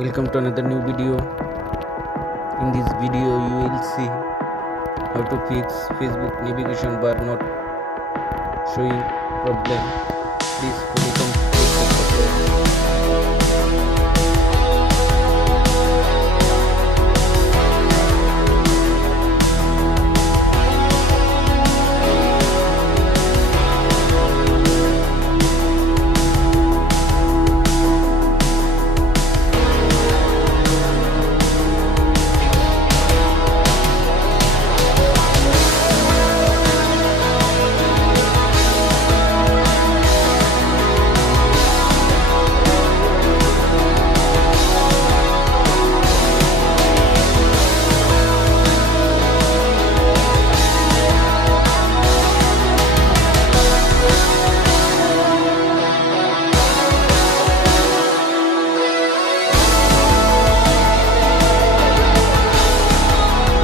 Welcome to another new video. In this video you will see how to fix Facebook navigation bar not showing problem. Please fully